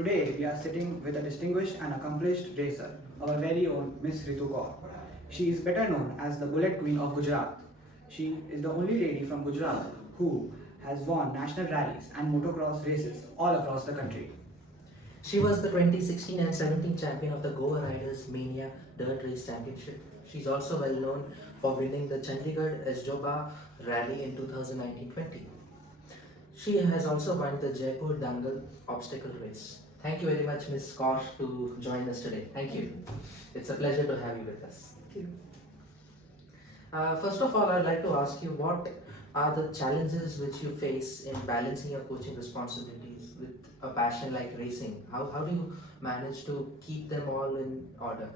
Today we are sitting with a distinguished and accomplished racer, our very own Miss Ritu Kaur. She is better known as the Bullet Queen of Gujarat. She is the only lady from Gujarat who has won national rallies and motocross races all across the country. She was the 2016 and 17 champion of the Goa Riders Mania Dirt Race Championship. She's also well known for winning the Chandigarh Esjoba Rally in 2019-20. She has also won the Jaipur Dangal Obstacle Race. Thank you very much, Ms. Kaur, to join us today. Thank you. It's a pleasure to have you with us. Thank you. First of all, I'd like to ask you what are the challenges which you face in balancing your coaching responsibilities with a passion like racing? How do you manage to keep them all in order?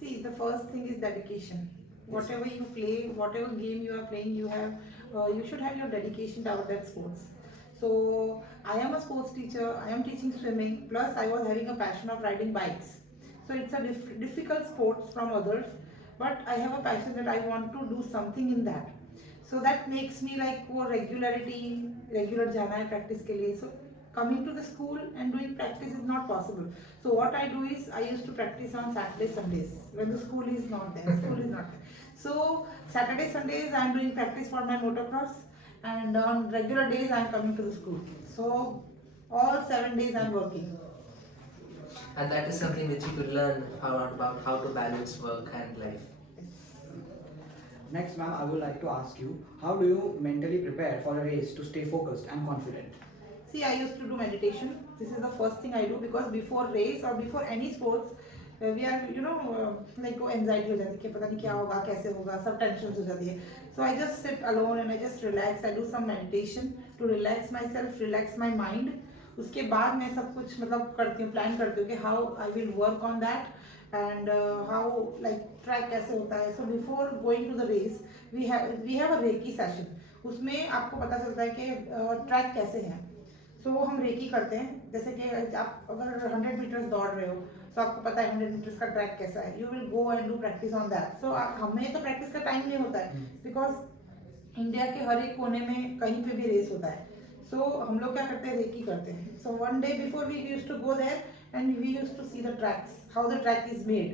See, the first thing is dedication. Whatever you play, whatever game you are playing, you should have your dedication toward that sports. So I am a sports teacher. I am teaching swimming. Plus, I was having a passion of riding bikes. So it's a difficult sport from others, but I have a passion that I want to do something in that. So that makes me like वो regular जाना है practice के लिए. So coming to the school and doing practice is not possible. So what I do is I used to practice on Saturdays, Sundays when the school is not there. School is not there. So Saturday, Sundays I am doing practice for my motocross, and on regular days I am coming to the school. So all 7 days I am working. And that is something which you could learn about how to balance work and life. Next, ma'am, I would like to ask you, how do you mentally prepare for a race to stay focused and confident? See, I used to do meditation. This is the first thing I do because before race or before any sports, we are like वो anxiety हो जाती है कि पता नहीं क्या होगा कैसे होगा सब tensions हो जाती है. So I just sit alone and I just relax. I do some meditation to relax myself, relax my mind. उसके बाद मैं सब कुछ मतलब करती हूँ, plan करती हूँ कि how I will work on that and how like track कैसे होता है. So before going to the race, we have a reiki session. उसमें आपको पता चलता है कि track कैसे है. सो हम रेकी करते हैं. जैसे कि आप अगर 100 मीटर्स दौड़ रहे हो तो आपको पता है 100 मीटर्स का ट्रैक कैसा है. You will go and do practice on that. So हमें तो प्रैक्टिस का टाइम नहीं होता है बिकॉज इंडिया के हर एक कोने में कहीं पे भी रेस होता है. सो हम लोग क्या करते हैं, रेकी करते हैं. So one day before we use to go there and we use to see the tracks, how the track is made,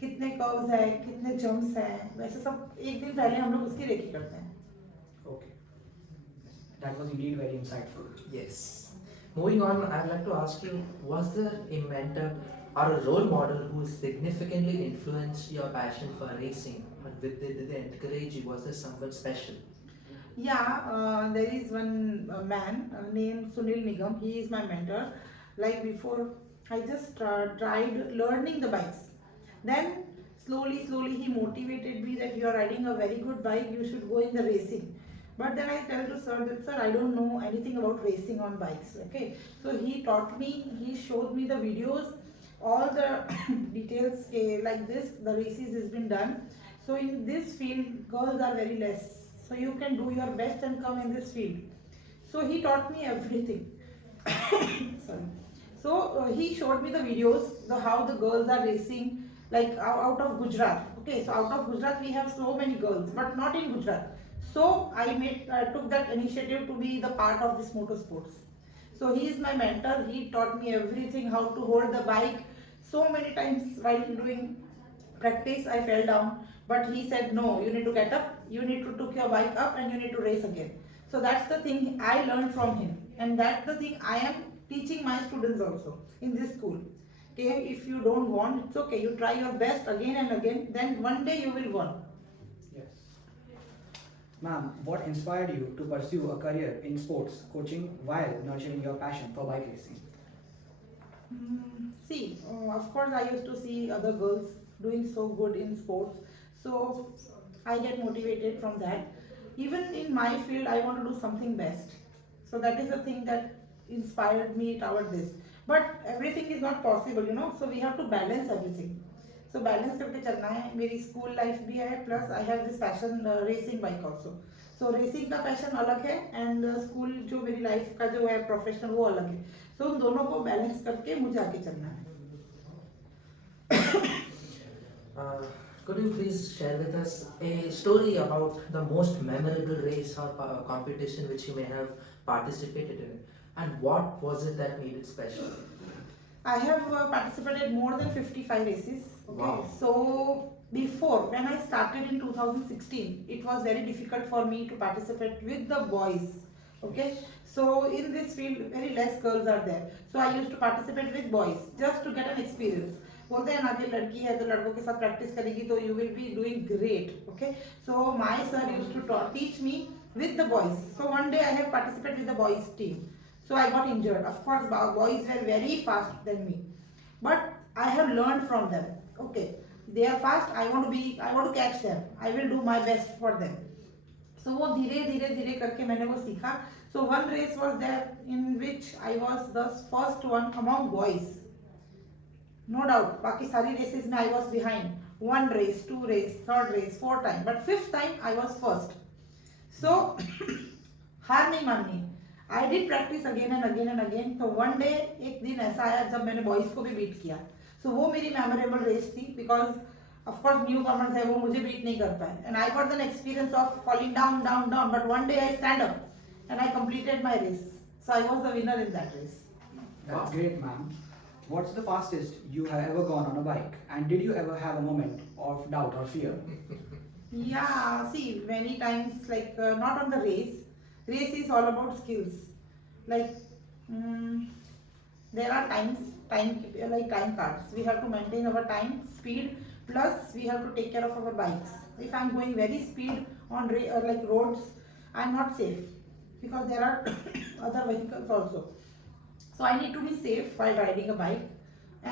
कितने कर्व्स है, कितने जंप्स हैं, वैसे सब एक दिन पहले हम लोग उसकी रेकी करते हैं. Okay, that was indeed very insightful. Yes. Moving on, I'd like to ask you, was there a mentor or a role model who significantly influenced your passion for racing? Did they encourage you? Was there someone special? Yeah, there is one man named Sunil Nigam. He is my mentor. Like before, I just tried learning the bikes. Then slowly he motivated me that you are riding a very good bike. You should go in the racing. But then I tell to sir that sir, I don't know anything about racing on bikes. Okay, so he taught me. He showed me the videos, all the details like this. The races has been done. So in this field, girls are very less. So you can do your best and come in this field. So he taught me everything. Sorry. So he showed me the videos, how the girls are racing, like out of Gujarat. Okay, so out of Gujarat we have so many girls, but not in Gujarat. So I took that initiative to be the part of this motorsports. So he is my mentor. He taught me everything, how to hold the bike. So many times while doing practice, I fell down. But he said, no, you need to get up. You need to take your bike up and you need to race again. So that's the thing I learned from him. And that's the thing I am teaching my students also in this school. Okay, if you don't want, it's okay. You try your best again and again. Then one day you will win. Yes. Ma'am, what inspired you to pursue a career in sports coaching while nurturing your passion for bike racing? See, of course, I used to see other girls doing so good in sports, so I get motivated from that. Even in my field, I want to do something best. So that is the thing that inspired me toward this. But everything is not possible, So we have to balance everything. So balance करके चलना है. मेरी school life भी है, plus I have this passion racing bike also. So racing का passion अलग है and school जो मेरी लाइफ का जो है प्रोफेशनल वो अलग है. सो उन दोनों को बैलेंस करके मुझे आगे चलना है. Could you please share with us a story about the most memorable race or competition which you may have participated in, and what was it that made it special? I have participated more than 55 races. Okay, Wow. so before when I started in 2016, it was very difficult for me to participate with the boys. Okay, so in this field, very less girls are there. So I used to participate with boys just to get an experience. बोलते हैं ना कि लड़की है तो लड़कों के साथ प्रैक्टिस करेगी तो you will be doing great. Okay, so my sir used to teach me with the boys. So one day I have participated with the boys team. So I got injured. Of course, boys were very fast than me, but I have learned from them. Okay, they are fast. I want to catch them. I will do my best for them. So वो धीरे धीरे धीरे करके मैंने वो सीखा. So one race was there in which I was the first one among boys. No doubt. बाकी सारी races में I was behind. One race, two race, third race, four time, but fifth time I was first. So हार नहीं माननी. I did practice again and again and again. तो one day एक दिन ऐसा आया जब मैंने बॉयज को भी बीट किया. सो वो मेरी मेमोरेबल रेस थी बिकॉज ऑफकोर्स न्यू कमर्स है, वो मुझे बीट नहीं कर पाए. And I got an experience of falling down down down, but one day I stand up and I completed my race. So I was the winner in that race. That's great, ma'am. What's the fastest you have ever gone on a bike? And did you ever have a moment of doubt or fear? Yeah, see, many times, like not on the race. Race is all about skills. Like there are time cards. We have to maintain our time, speed, plus we have to take care of our bikes. If I'm going very speed on like roads, I'm not safe because there are other vehicles also. So I need to be safe while riding a bike.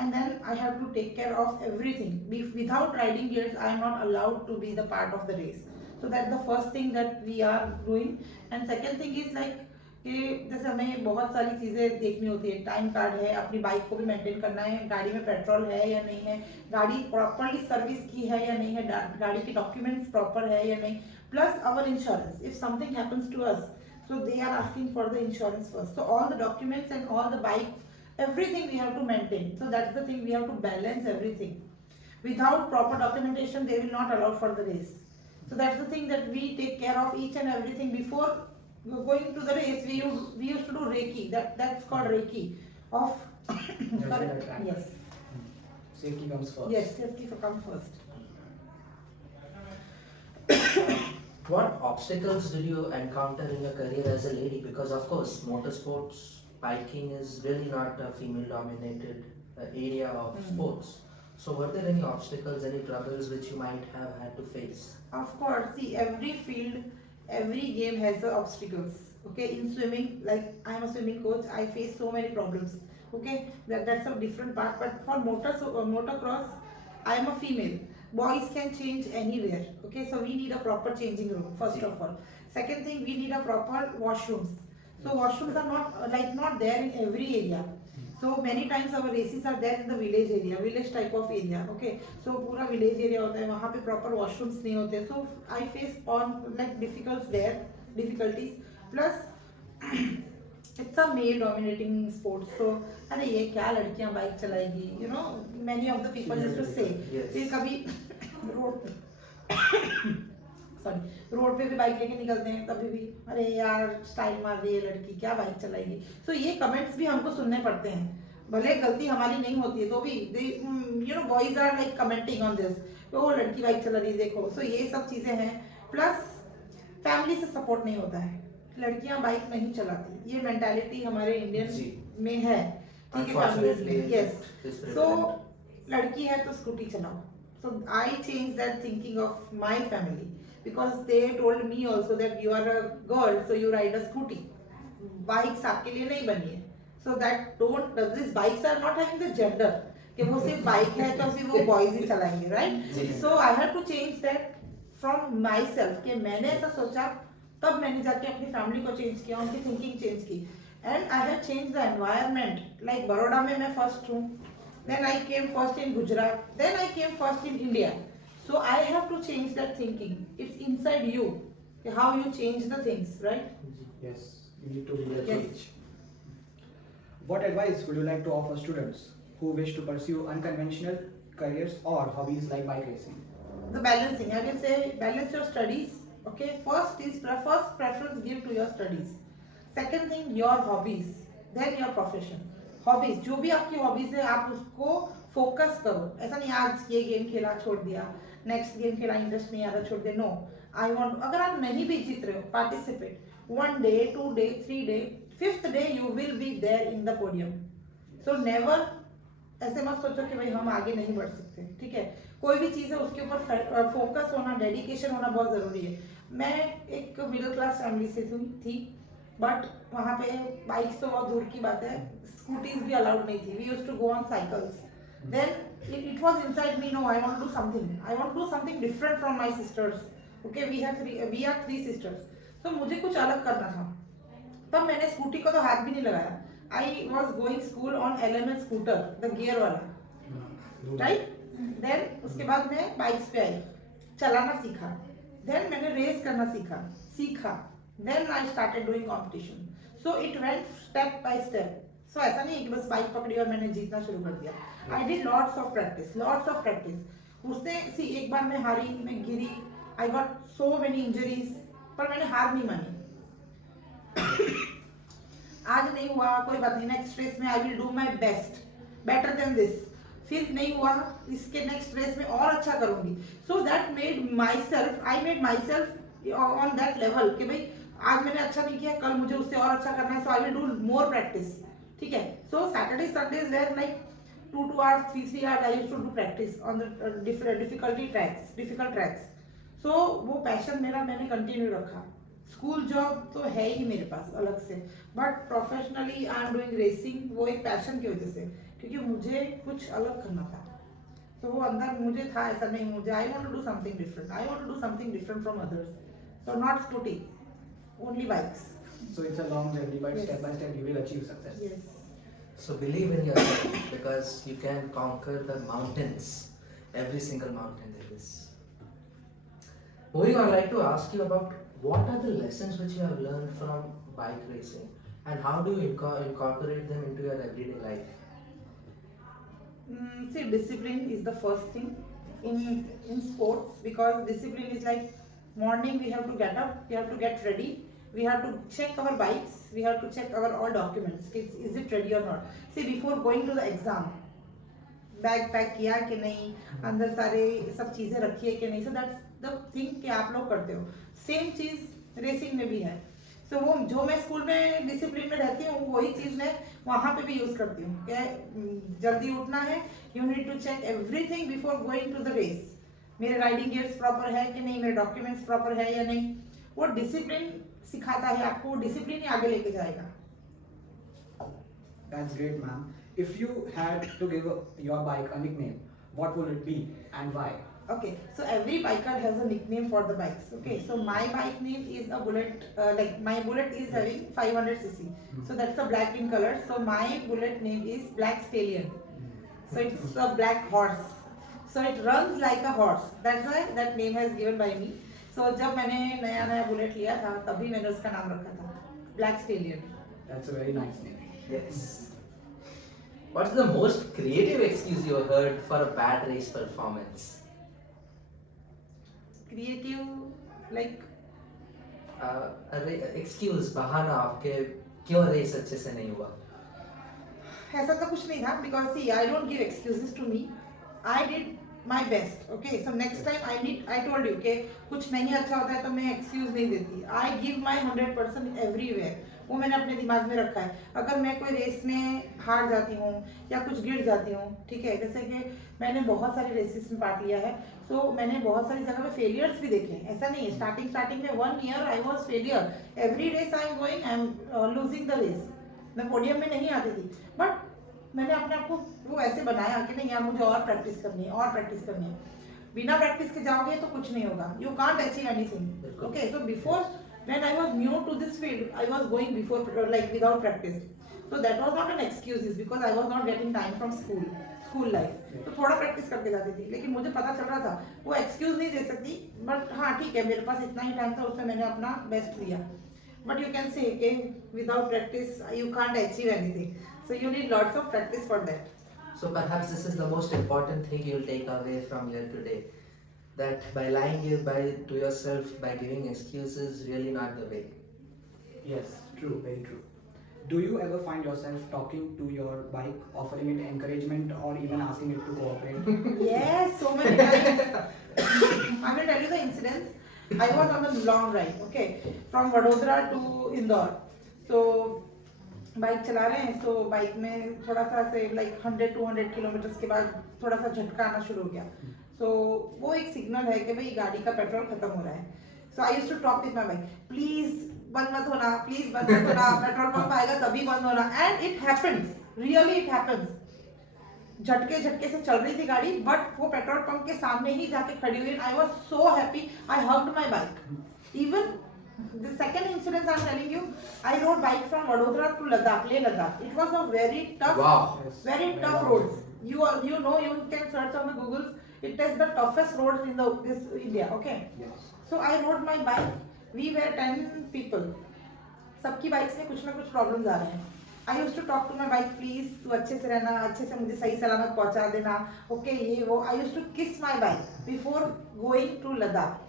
And then I have to take care of everything. Without riding gears, I am not allowed to be the part of the race. So that's the first thing that we are doing. And second thing is like कि जैसे हमें बहुत सारी चीज़ें देखनी होती है. Time card है, अपनी बाइक को भी मेंटेन करना है, गाड़ी में पेट्रोल है या नहीं है, गाड़ी प्रॉपरली सर्विस की है या नहीं है, गाड़ी के डॉक्यूमेंट्स प्रॉपर है या नहीं, plus our insurance. If something happens to us, so they are asking for the insurance first. So all the documents and all the bike, everything we have to maintain. So that's the thing, we have to balance everything. Without proper documentation, they will not allow for the race. So that's the thing that we take care of each and everything before going to the race. We used to do Reiki. That's called Reiki of yes. Safety comes first. Yes, safety comes first. What obstacles did you encounter in your career as a lady? Because of course, motorsports, biking is really not a female-dominated area of sports. So were there any obstacles, any troubles which you might have had to face? Of course, see, every field, every game has the obstacles. Okay, in swimming, like I am a swimming coach, I face so many problems. Okay, that's a different part. But for motocross, I am a female. Boys can change anywhere. Okay, so we need a proper changing room first of all. Second thing, we need a proper washrooms. So washrooms are not there in every area. So many times our races are there in the village area, village type of area. Okay, so पूरा village area होता है, वहाँ पे proper washrooms नहीं होते. So I face like difficulties. Plus it's a male dominating sport. So अरे ये क्या लड़कियाँ बाइक चलाएगी? You know, many of the people used to say. फिर कभी रोड पे भी बाइक लेके निकलते हैं, तभी भी अरे यार स्टाइल मार रही है लड़की, क्या बाइक चलाएगी. सो ये कमेंट्स भी हमको सुनने पड़ते हैं, भले गलती हमारी नहीं होती है तो भी you know boys are like commenting on this, वो लड़की बाइक चला रही है देखो. सो ये सब चीज़ें हैं. प्लस फैमिली से सपोर्ट नहीं होता है, लड़कियां बाइक नहीं चलाती, ये मेंटालिटी हमारे इंडियन में है. ठीक है, फैमिलीज में. यस, सो लड़की है तो स्कूटी चलाओ. So I changed that thinking of my family because they told me also that you are a girl, so you ride a scooty. Bikes आपके लिए नहीं बनी है. So that these bikes are not having the gender कि वो सिर्फ bike है तो सिर्फ वो बॉयज ही चलाएंगे, right? So I had to change that from myself कि मैंने ऐसा सोचा, तब मैंने जाके अपनी फैमिली को चेंज किया, उनकी थिंकिंग चेंज की. And I have changed the environment. Like Baroda में मैं फर्स्ट हूँ. Then I came first in Gujarat. Then I came first in India. So I have to change that thinking. It's inside you. How you change the things, right? Yes, you need to be a Yes. change. What advice would you like to offer students who wish to pursue unconventional careers or hobbies like bike racing? The balancing. I will say balance your studies. Okay. First preference give to your studies. Second thing, your hobbies. Then your profession. Hobbies, जो भी आपकी hobbies है आप उसको focus करो. ऐसा नहीं आज ये गेम खेला छोड़ दिया, नेक्स्ट गेम खेला इंटरेस्ट नहीं आ रहा छोड़ दिया. नो, आई वांट, अगर आप नहीं भी जीत रहे हो, participate. 1 day, 2 day, 3 day, 5th day you will be there in the podium. So never ऐसे मत सोचो कि भाई हम आगे नहीं बढ़ सकते. ठीक है, कोई भी चीज़ है उसके ऊपर फोकस होना, डेडिकेशन होना बहुत ज़रूरी है. मैं एक मिडिल क्लास फैमिली से थी, बट वहाँ पे बाइक्स तो बहुत दूर की बात है, स्कूटीज भी अलाउड नहीं थी. We used to go on cycles. Then it was inside me, no, I want to do something, I want to do something different from my sisters. Okay, we are 3 sisters. तो मुझे कुछ अलग करना था. तब मैंने स्कूटी को तो हाथ भी नहीं लगाया. I was going school on LMS scooter, the gear वाला, राइट. देन उसके बाद मैं बाइक्स पे आई, चलाना सीखा. देन मैंने रेस करना सीखा. Then I started doing competition. So it went step by step. So ऐसा नहीं है कि बस बाइक पकड़ी और मैंने जीतना शुरू कर दिया. I did lots of practice. उसने एक बार मैं हारी, मैं गिरी, I got so many injuries, पर मैंने हार नहीं मानी. आज नहीं हुआ कोई बात नहीं, नेक्स्ट रेस में आई will do my best, better than this. फिर नहीं हुआ, इसके नेक्स्ट रेस में और अच्छा करूंगी. So that made my self on that level कि भाई आज मैंने अच्छा नहीं किया, कल मुझे उससे और अच्छा करना है. So I will do more practice. ठीक है. So Saturday Sundays were like 2 hours, 3 hours I used to do practice on the difficult tracks. So वो पैशन मेरा मैंने कंटिन्यू रखा. स्कूल जॉब तो है ही मेरे पास अलग से, but professionally I am doing racing, वो एक पैशन की वजह से, क्योंकि मुझे कुछ अलग करना था. तो वो अंदर मुझे था, ऐसा नहीं मुझे, I want to do something different from others. So not scooty, only bikes. So it's a long journey, but step by step you will achieve success. Yes. So believe in yourself because you can conquer the mountains, every single mountain there is. Moving on, I'd like to ask you about what are the lessons which you have learned from bike racing and how do you incorporate them into your everyday life? See, discipline is the first thing in sports, because discipline is like morning we have to get up, we have to get ready, we have to check our bikes, we have to check our all documents, is it ready or not. See, before going to the exam, bag pack किया कि नहीं, अंदर सारे सब चीज़ें रखी है कि नहीं. सो दैट्स द थिंग कि आप लोग करते हो. सेम चीज़ रेसिंग में भी है. सो वो जो मैं स्कूल में डिसिप्लिन में रहती हूँ, वही चीज़ मैं वहाँ पे भी यूज़ करती हूँ. क्या जल्दी उठना है, you need to check everything before going to the race. मेरे राइडिंग गियर्स प्रॉपर है कि नहीं, मेरे डॉक्यूमेंट्स प्रॉपर है या नहीं. वो डिसिप्लिन सिखाता है आपको, वो डिसिप्लिन ही आगे लेके जाएगा. That's great, ma'am. If you had to give your bike a nickname, what would it be and why? Okay, so every biker has a nickname for the bikes. Okay, so my bike name is a Bullet. Like my Bullet is having 500cc, so that's a black in color. So my Bullet name is Black Stallion. So it's a black horse. So it runs like a horse. That's why that name has given by me. So जब मैंने नया bullet लिया था, तभी मैंने उसका नाम रखा था black stallion. That's a very nice name. Yes. What's the most creative excuse you heard for a bad race performance? Creative like Excuse, बहाना आपके क्यों रेस अच्छे से नहीं हुआ. ऐसा तो कुछ नहीं था, because see I don't give excuses to me. I did my best. Okay, so next time I told you कि कुछ नहीं अच्छा होता है तो मैं एक्सक्यूज नहीं देती. I give my 100% everywhere. वो मैंने अपने दिमाग में रखा है. अगर मैं कोई रेस में हार जाती हूँ या कुछ गिर जाती हूँ, ठीक है, जैसे कि मैंने बहुत सारे रेसेस में पार्ट लिया है, सो मैंने बहुत सारी जगह पे फेलियर्स भी देखे हैं. ऐसा नहीं है, स्टार्टिंग में 1 year I was failure. Every race I am going, I am losing the race. मैं पोडियम में नहीं आती थी, बट मैंने अपने आप को वो ऐसे बनाया कि नहीं यार, मुझे और प्रैक्टिस करनी है. बिना प्रैक्टिस के जाओगे तो कुछ नहीं होगा. You can't achieve anything. Okay, so before when I was new to this field, I was going before like without practice. So that was not an excuse, because I was not getting time from school life. तो थोड़ा practice करके जाती थी, लेकिन मुझे पता चल रहा था वो एक्सक्यूज नहीं दे सकती. बट हाँ ठीक है, मेरे पास इतना ही टाइम था, उसमें मैंने अपना बेस्ट दिया. बट यू कैन से कि without practice you can't achieve anything. So you need lots of practice for that. So perhaps this is the most important thing you'll take away from here today. That by lying to yourself, by giving excuses, really not the way. Yes, true, very true. Do you ever find yourself talking to your bike, offering it encouragement, or even asking it to cooperate? Yes, so many times. I will tell you the incidents. I was on a long ride, okay, from Vadodara to Indore. So bike चला रहे हैं, तो bike में थोड़ा सा से like 100-200 kilometre के बाद थोड़ा सा झटका आना शुरू हो गया. सो वो एक सिग्नल है कि भाई गाड़ी का पेट्रोल खत्म हो रहा है. So I used to talk with my bike, please बंद मत होना, प्लीज बंद मत होना, पेट्रोल पंप आएगा तभी बंद होना. And it happens, really it happens. झटके झटके से चल रही थी गाड़ी, बट वो पेट्रोल पंप के सामने ही जाके खड़ी हुई. I was so happy, I hugged my bike. Even the second incident I'm telling you, I rode bike from Vadodara to Ladakh, Leh Ladakh. It was a very tough, Wow. very Yes, tough very roads. You know, you can search on the Googles. It is the toughest roads in this India. Okay. Yes. So I rode my bike. We were 10 people. सबकी bikes में कुछ ना कुछ problems आ रहे हैं. I use to talk to my bike, please तू अच्छे से रहना, अच्छे से मुझे सही सलामत पहुंचा देना, ओके ये वो. आई use to kiss my bike before going to Ladakh.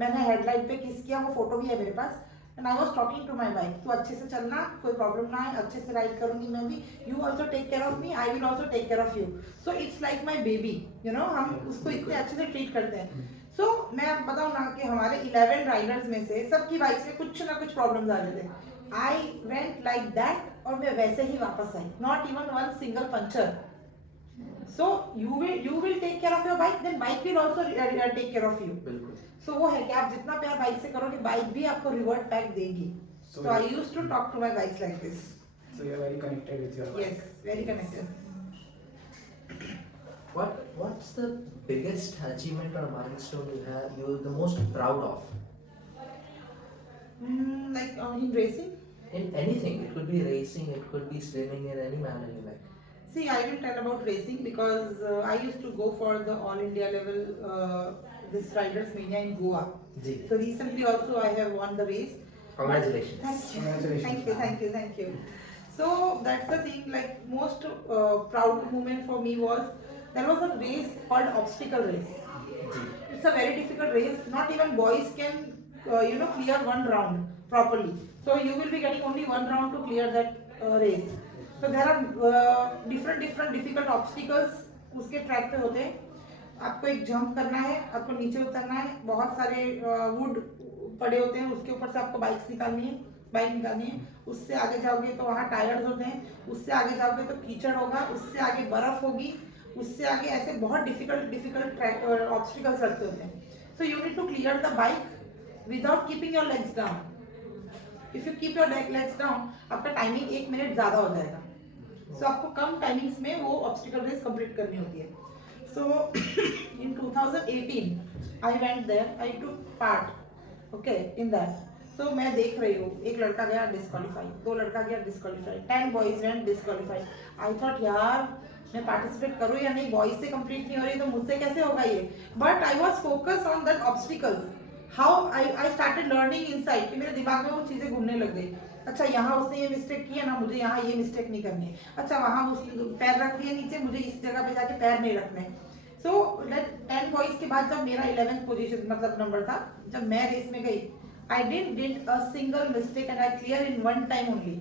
मैंने हेडलाइट पे किस किया, वो फोटो भी है मेरे पास. And I was talking to my bike, तू अच्छे से चलना, कोई प्रॉब्लम ना है, अच्छे से राइड करूंगी मैं भी. You also take care of me, I will also take care of you. So it's like my baby, you know. हम उसको इतने अच्छे से ट्रीट करते हैं. सो मैं आप बताऊँ ना कि हमारे 11 राइडर्स में से सबकी बाइक्स में कुछ ना कुछ प्रॉब्लम्स आ रहे थे. आई वेंट लाइक दैट, और मैं वैसे ही वापस आई. Not even one single puncture. So you will take care of your bike, then bike will also take care of you. बिल्कुल. So वो है कि आप जितना प्यार बाइक से करोगे, बाइक भी आपको रिवर्ट बैक देगी. So I used to talk to my bikes like this. So you're very connected with your bike. Yes, very connected. What's the biggest achievement or milestone you're the most proud of? Like in racing. In anything, it could be racing, it could be swimming, in any manner you like. See, I will tell about racing because I used to go for the all India level this Riders Mania in Goa. जी. So recently also I have won the race. Congratulations. Thank you. Congratulations. Thank you. So that's the thing. Like most proud moment for me was there was a race called obstacle race. जी. It's a very difficult race. Not even boys can clear one round properly. So you will be getting only one round to clear that race. So there are different difficult obstacles उसके track पे होते हैं. आपको एक jump करना है, आपको नीचे उतरना है, बहुत सारे वुड पड़े होते हैं, उसके ऊपर से आपको बाइक निकालनी है. उससे आगे जाओगे तो वहाँ टायर्स होते हैं, उससे आगे जाओगे तो कीचड़ होगा, उससे आगे बर्फ होगी, उससे आगे ऐसे बहुत डिफिकल्ट ट्रैक ऑब्स्टिकल्स रखते होते हैं. So you need to clear the bike without keeping your legs down. If you keep your legs down, आपका टाइमिंग 1 मिनट ज़्यादा हो जाएगा. सो आपको कम टाइमिंग्स में वो ऑब्स्टिकल रेस कंप्लीट करनी होती है. So in 2018 I went there, I took part okay in that. So मैं देख रही हूँ, एक लड़का गया डिस्क्वालीफाई, 2 लड़का गया disqualify, 10 boys went disqualify. I thought यार मैं पार्टिसिपेट करूँ या नहीं, बॉयज से कंप्लीट नहीं हो रही तो मुझसे कैसे होगा ये. But I was focus on that obstacles. How I started learning inside कि मेरे दिमाग में वो चीज़ें घूमने लग गई. अच्छा यहाँ उसने ये मिस्टेक की है ना, मुझे यहाँ ये मिस्टेक नहीं करनी है. अच्छा वहाँ उसने पैर रख दिए नीचे, मुझे इस जगह पे जाके पैर नहीं रखने. सो दैट 10 बॉयज के बाद जब मेरा 11th पोजीशन मतलब नंबर था, जब मैं रेस में गई, I did a single mistake and I cleared in one time only.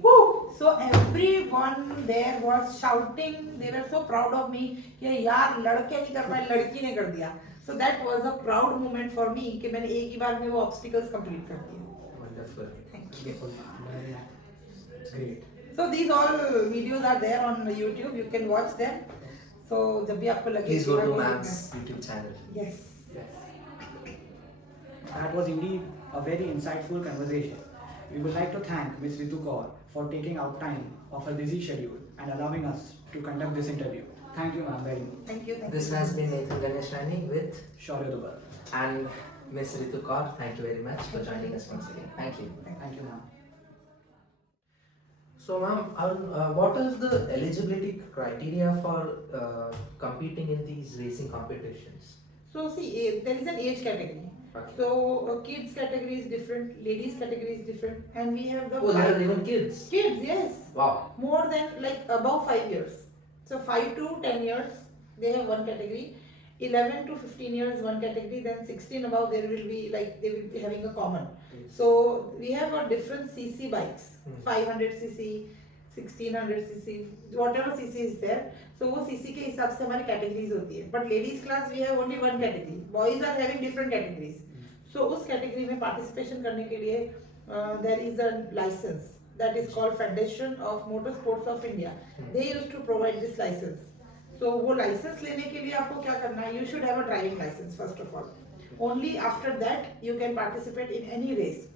So everyone there was shouting. They were so proud of me. कि यार लड़के नहीं कर पाए, लड़की ने कर दिया. So that was a proud moment for me कि मैंने एक ही बार में वो obstacles complete कर दिए. Wonderful. Thank you. It's great. So these all videos are there on YouTube. You can watch them. So जब भी आपको लगे. Please go to Ma'am's YouTube channel. Yes. That was indeed a very insightful conversation. We would like to thank Ms. Ritu Kaur for taking out time of her busy schedule and allowing us to conduct this interview. Thank you, ma'am, very much. Thank you. This has been Nathan Ganeshwani with Shaurya Dubal. and Miss Ritu Kaur. Thank you very much for joining us once again. Thank you. Thank you, ma'am. So, ma'am, what is the eligibility criteria for competing in these racing competitions? So see, there is an age category. Okay. So kids category is different, ladies category is different, and we have the Oh, there are even kids. kids, yes, Wow. more than like above 5 years. So 5 to 10 years they have one category, 11 to 15 years one category, then 16 above there will be like they will be having a common. Yes. So we have a different CC bikes, 500 cc, 1600 cc, whatever cc is there. So वो cc के हिसाब से हमारी categories होती है. But ladies class we have only one category. Boys are having different categories. So उस category में participation करने के लिए there is a license that is called Federation of Motorsports of India. They used to provide this license. So वो license लेने के लिए आपको क्या करना है? You should have a driving license first of all. Only after that you can participate in any race.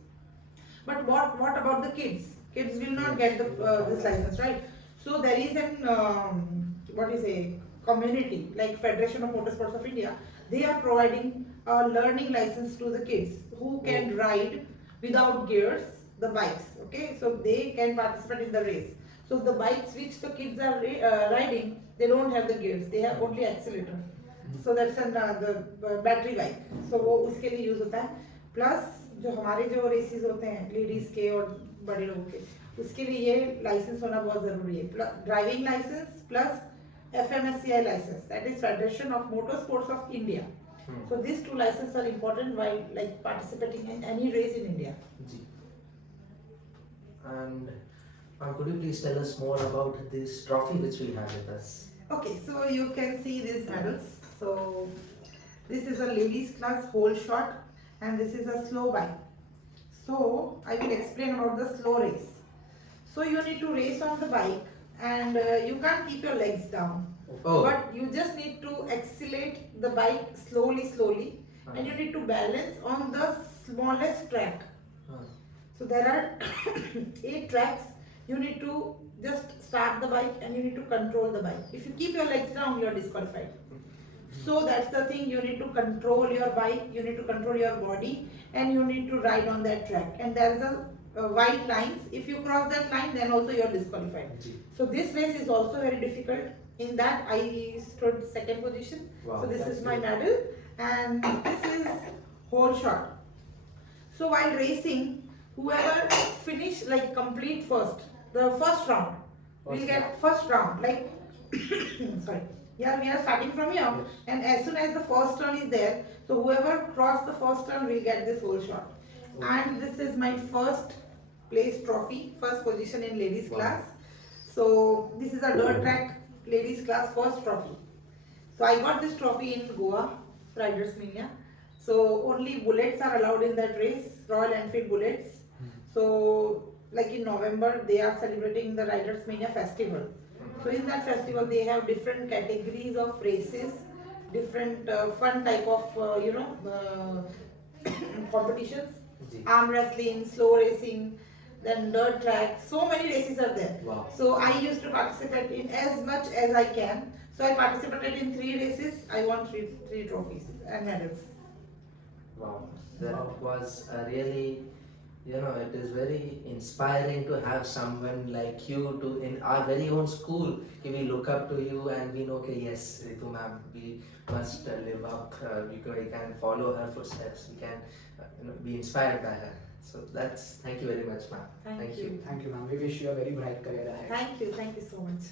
But what about the kids? Kids will not get this license, right? So there is an what is a community like Federation of Motorsports of India. They are providing a learning license to the kids who can ride without gears the bikes. Okay, so they can participate in the race. So the bikes which the kids are riding, they don't have the gears. They have only accelerator. So that's the battery bike. So वो उसके लिए use होता है. Plus जो हमारे जो races होते हैं लेडीज के और बड़े लोगों के, उसके लिए ये लाइसेंस होना बहुत जरूरी है. Driving licence plus FMSCI license, that is Federation of Motorsports of India. So these two licenses are important while like participating in any race in India. जी. And could you please tell us more about this trophy which we have with us? Okay, so you can see these medals. So this is a ladies class whole shot and this is a slow bike. So I will explain about the slow race. So you need to race on the bike and you can't keep your legs down. Oh. But you just need to accelerate the bike slowly and you need to balance on the smallest track. So there are 8 tracks. You need to just start the bike and you need to control the bike. If you keep your legs down, you are disqualified. So that's the thing, you need to control your bike, you need to control your body and you need to ride on that track. And there is a white lines. If you cross that line, then also you are disqualified. So this race is also very difficult. In that I stood second position. Wow, So this that's is my great. medal and this is whole shot. So while racing, whoever finish like complete first, the first round, will get first round. Like sorry. Yeah, we are starting from here, and as soon as the first turn is there, so whoever cross the first turn will get this whole shot. And this is my first place trophy, first position in ladies class. So this is a dirt track ladies class first trophy. So I got this trophy in Goa Riders Mania. So only bullets are allowed in that race, Royal Enfield bullets. So like in November they are celebrating the Riders Mania festival. So in that festival they have different categories of races, different fun type of competitions, arm wrestling, slow racing, then dirt track. So many races are there. Wow. So I used to participate in as much as I can. So I participated in 3 races. I won three trophies and medals. Wow, that was a really, it is very inspiring to have someone like you to in our very own school. We look up to you and we know, okay, yes, Ritu ma'am, we must live up. We can follow her footsteps. We can be inspired by her. So thank you very much, ma'am. Thank you. Thank you, ma'am. We wish you a very bright career ahead. Thank you so much.